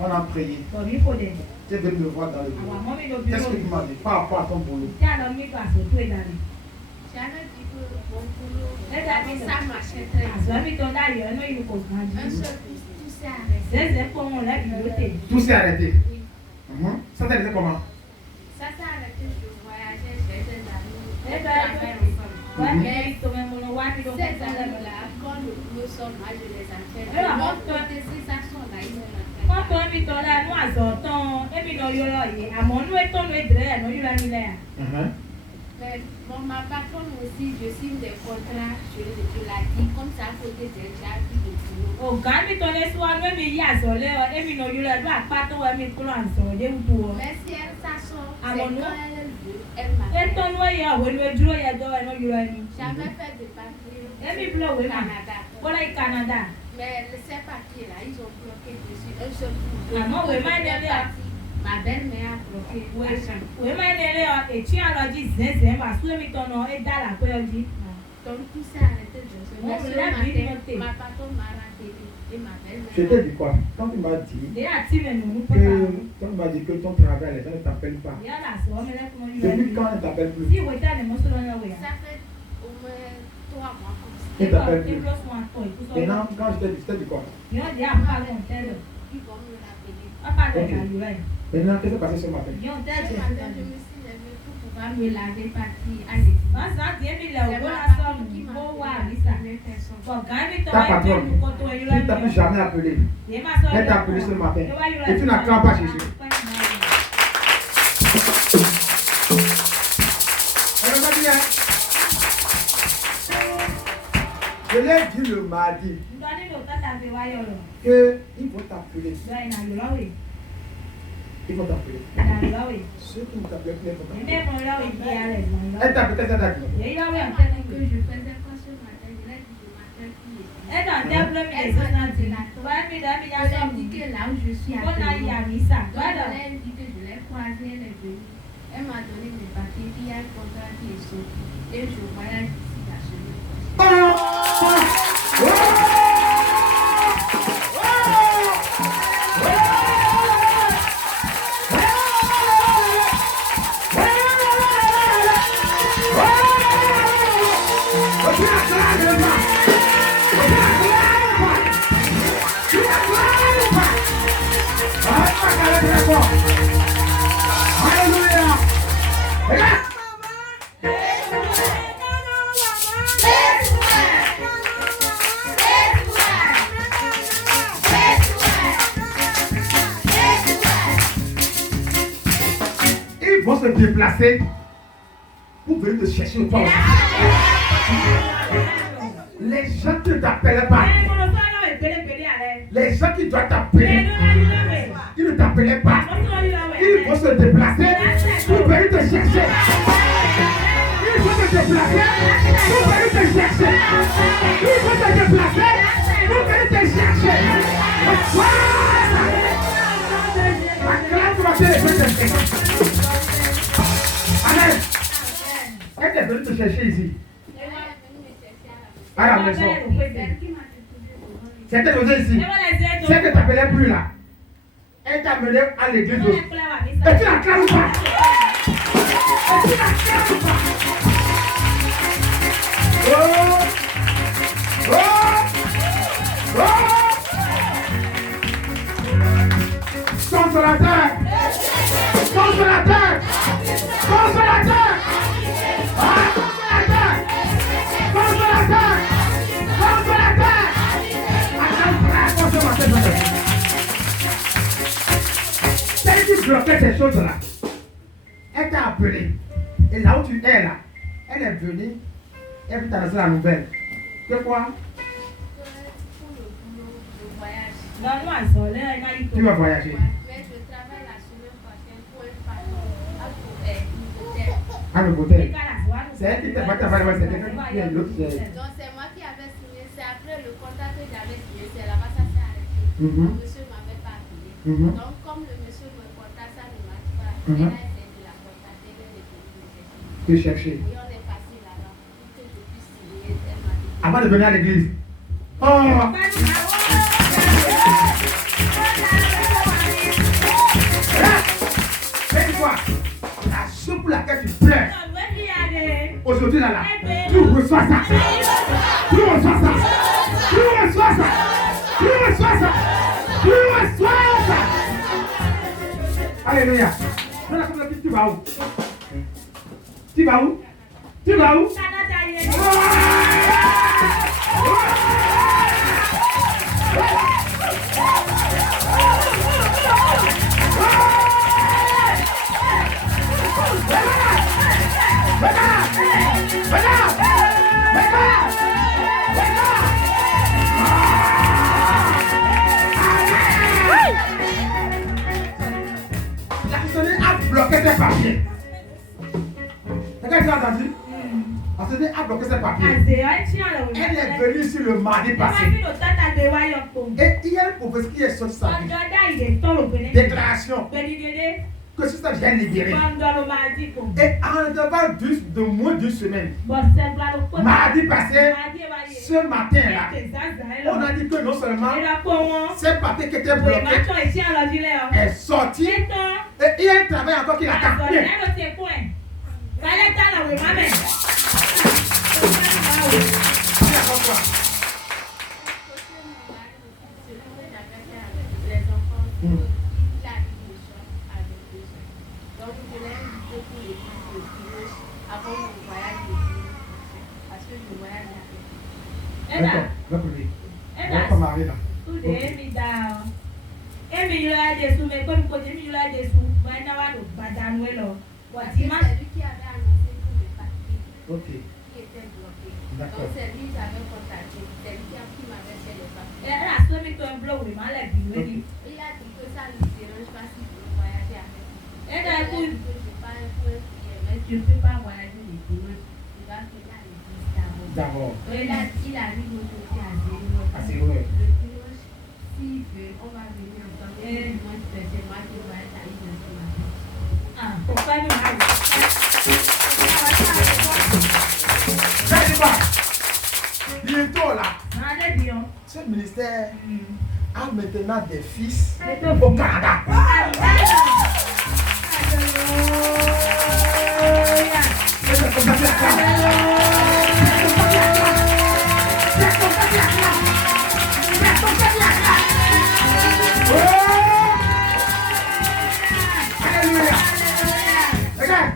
On a prié. Tu es venu me voir dans le boulot. Qu'est-ce que tu m'as dit par rapport à ton boulot? J'avais dit que mon boulot, ça marchait très bien. Un seul coup, tout s'est arrêté. Tout s'est arrêté? Oui. Ça s'est arrêté comment? Ça s'est arrêté, je voyageais, j'ai des amis, on Eh ben, travaillait ensemble. Ouais, Mais mais ces amis-là, quand nous sommes, moi je les appelle. Eh, Mon on- côté, c'est ça, son là, ils me l'appellent. Mais bon, ma patronne aussi, je signe des contrats, je la dis, comme ça, à côté d'elle, j'ai appris le boulot. Mais si elle s'assoit, c'est Ah, quand bon, non? elle veut, elle m'appelle. Jamais fait de papier au Canada. Mais ces papiers-là, ils ont bloqué dessus. Un seul coup. Ah non, oui, mais elle est là. Ma belle-mère a bloqué. l'argent. Donc tout s'est arrêté de ce Bon, mais ce là, matin, vite, ma patronne m'a rappelé et ma belle-mère. Je t'ai dit quoi? Quand tu m'as dit que ton travail, les gens ne t'appellent pas. Depuis quand ne t'appellent plus? Ça fait au moins 3 mois comme ça. Ils t'appellent plus. Maintenant, quand je t'ai dit quoi? Ils vont me rappeler. Maintenant, qu'est-ce qui s'est passé ce matin? Ce matin, je me suis levée pour pouvoir me laver, partir à l'église. C'est ma patronne qui m'a appelé. Ta patronne, qui ne t'a plus jamais appelé. Elle t'a appelé ce matin. Et tu n'acclames pas Jésus. Regarde bien. Je l'ai dit le mardi qu'ils vont t'appeler. Ils vont t'appeler. Ceux qui ne t'appellent plus, ils vont t'appeler. Elle t'a appelé, elle t'a dit. Que je faisais quoi ce matin, je l'ai dit, je m'appelle qui est. Elle m'a indiqué là où je suis appelée. Donc, je l'ai dit que je l'ai croisée, elle est venue. Elle m'a donné mes papiers, puis il y a un contrat qui est sorti. Et je voyage ici la semaine prochaine. Ils vont se déplacer pour venir te chercher toi aussi. Les gens qui ne t'appellent pas, les gens qui doivent t'appeler, ils ne t'appelaient pas. Ils vont se déplacer pour venir te chercher. Ils vont se déplacer pour venir te chercher. Ils vont se déplacer pour venir te chercher. Voilà. Acclame toi, Amen. Elle est venue te chercher ici. À la maison. C'était osé ici. C'est que tu n'appelais plus là. Elle t'a amené à l'église. Et tu l'acclames pas. Et tu l'acclames pas. Oh! Oh! Oh! Consolateur! Consolateur! Consolateur! Ah, consolateur! Consolateur! Consolateur! Celle qui bloquait ces choses-là, elle t'a appelé. Et là où tu es là, elle est venue, elle veut t'annoncer la nouvelle. Que quoi? Pour le boulot, je voyage. Tu vas voyager. Mais je travaille la semaine prochaine pour un patron à l'hôtel. C'est elle qui t'a fait travailler, c'est quelqu'un qui est l'autre. Donc c'est moi qui avais signé, c'est après le contrat que j'avais signé, c'est là-bas ça s'est arrêté. Le monsieur ne m'avait pas appelé. Donc comme le monsieur me contacte, ça ne marche pas. Elle a essayé de la contacter, elle est venue Te chercher. Et on est passé là-bas pour que je puisse signer. Elle m'a dit. Avant de venir à l'église. Oh! aujourd'hui là, tu reçois ça. Tu reçois ça. Tu reçois ça. Tu reçois ça. Tu reçois ça. Alléluia. Tu vas où? Tu vas où? Tu vas où? La personne a bloqué ses papiers. Qu'est-ce que tu as entendu? La personne a bloqué ses papiers. Elle est venue sur le mardi passé. Et il y a un professeur qui est sorti sa vie. Déclaration. Que si ça vient libérer. Et en devant de moins d'une semaine, mardi passé, ce matin-là, on a dit que non seulement ces papiers qui étaient bloqués est sorti, et il y a un travail encore qui l'attend. Ok. D'accord. Donc c'est lui qui avait contacté, c'est lui qui m'avait fait les papiers. Il a dit que ça ne lui dérange pas si je veux voyager avec lui. Il a dit que je n'ai pas un point mais je ne peux pas voyager les dimanches. Il va faire la l'église d'abord. Il arrive aujourd'hui à 0h. Le dimanche, s'il veut, on va venir ensemble. Et moi, c'est moi qui voyage à l'île de Somalie. Ah, pourquoi nous avons bientôt là, ce ministère a maintenant des fils au Canada. Regarde,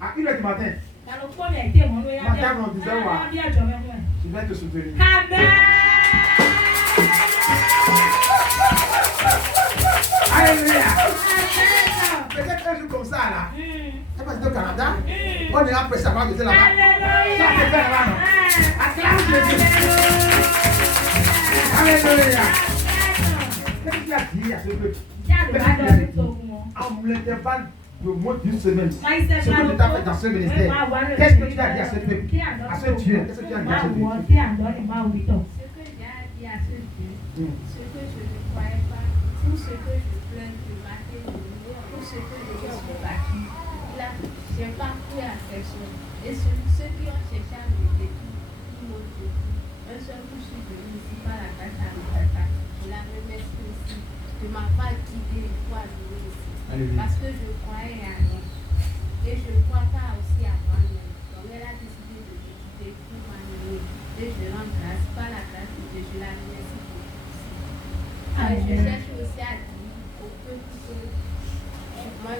à 1h du matin. Madame, on disait, je vais te soutenir. Amen. Alléluia. Peut-être un jour comme ça, là. C'est parce que au Canada, on est après ça, on était là-bas. Ça, c'est fait là-bas, non? Acclame Jésus. Alléluia. Qu'est-ce qu'il a dit à ce peuple? En l'intervalle de moins d'une semaine, ce que tu as fait dans ce ministère, qu'est-ce que tu as dit à ce peuple, à ce Dieu? Qu'est-ce que tu as dit à ce Dieu? Ce que j'ai dit à ce Dieu, ce que je ne croyais pas, tout ce que je plains de matin, tout ce que je suis battu, là, je n'ai pas cru à personne. Et ceux qui ont cherché à me détruire, ils m'ont détruit. Un seul coup, je suis venu ici par la grâce à l'État. Je la remercie aussi de m'avoir guidé pour arriver ici. Parce que je croyais à rien. Et je ne crois pas aussi à moi-même. Donc elle a décidé de me quitter pour m'amener. Et je rends grâce, par la grâce de Dieu, je la remercie pour tout. Je cherche aussi à dire au peuple que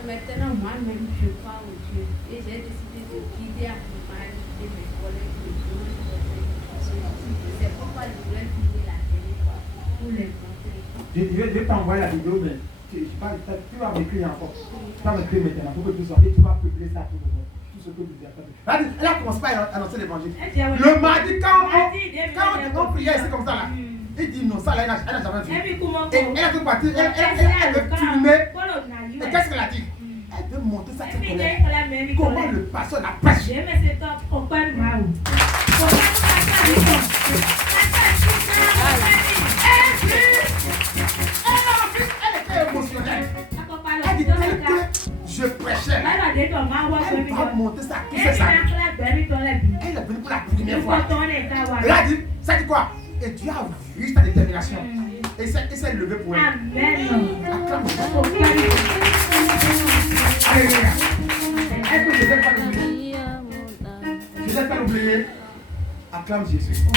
maintenant, moi-même, je crois au Dieu. Et j'ai décidé de guider à mon mari et mes collègues de c'est pourquoi je voulais filmer la télé pour les montrer. Je vais t'envoyer la vidéo, mais tu vas m'écrire encore. Tu vas m'écrire maintenant pour que tu sois et tu vas publier ça pour le monde. Tout ce que vous avez fait. Elle a commencé par annoncer l'évangile. Le mardi, quand on priait ici comme ça, là, il dit non, ça là, elle n'a jamais vu. Et elle a tout parti, elle veut filmer. Et qu'est-ce qu'elle a dit? Elle veut monter sa tête. Comment le pasteur la prêche? Je prêchais. Elle va monter sa couche. Elle est venue pour la première fois. Elle a dit, ça dit quoi? Et Dieu a vu sa détermination. Et s'est levé pour elle. Amen. Alléluia. Est-ce que je vais pas le dire? Je prier, acclame Jésus. On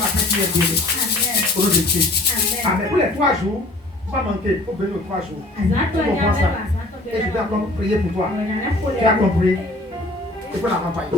va faire prier béni. Au nom de Jésus. Amen. Pour les 3 jours, pas manquer. Il faut bénir aux 3 jours. Tu comprends ça? Et je vais encore prier pour toi. Tu as compris? Il faut la campagne.